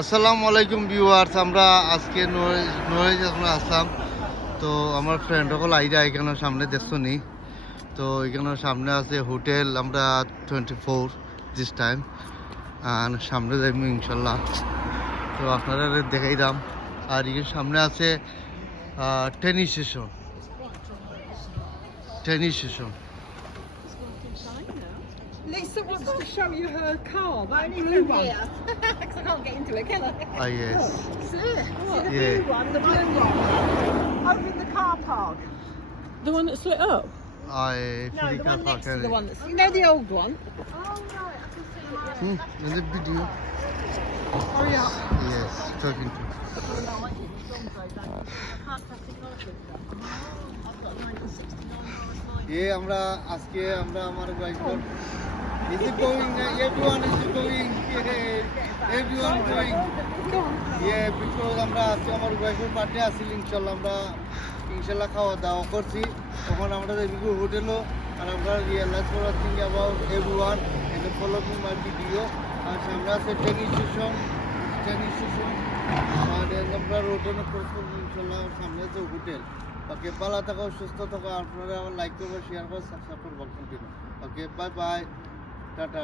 আসসালামু আলাইকুম ভিউয়ার্স, আমরা আজকে নরেজ এখন আসলাম। তো আমার ফ্রেন্ড সকল আইডা এখানে সামনে দেখছো নি। তো এখানে সামনে আছে হোটেল, আমরা 24 দিস টাইম আর সামনে যাইব ইনশাল্লাহ। তো আপনারা দেখাই দাম। আর এখানে সামনে আছে tennis station. Lisa wants to show you her car, that blue one. Because I can't get into it, can I? Ah yes. See the Yeah. blue one, the blue one. Over in the car park. The one that's lit up? I No, the one next to the one that's... You Oh, know the old one? Oh right, I can see it. In the video. Oh yeah. Yes, talking to. আমরা আজকে আমার বাইকর is it going everyone is going everyone going because আমরা আজকে আমার বাইকর birthday আছিল ইনশাআল্লাহ খাওয়া দাওয়া করছি। তখন আমরা দেখি হোটেলও আর আমরা রিয়েলাইজ করার think about everyone and following my video. আর সামনে আছে টেনিস স্টেশন আর আমরা রোডে ক্রস করবো ইনশাআল্লাহ। সামনে আছে হোটেল। ওকে, ভালো থাকো, সুস্থ থাকো। আপনারা লাইক করবেন, শেয়ার করবেন, সাবস্ক্রাইব করবেন। ওকে, বাই বাই, টাটা।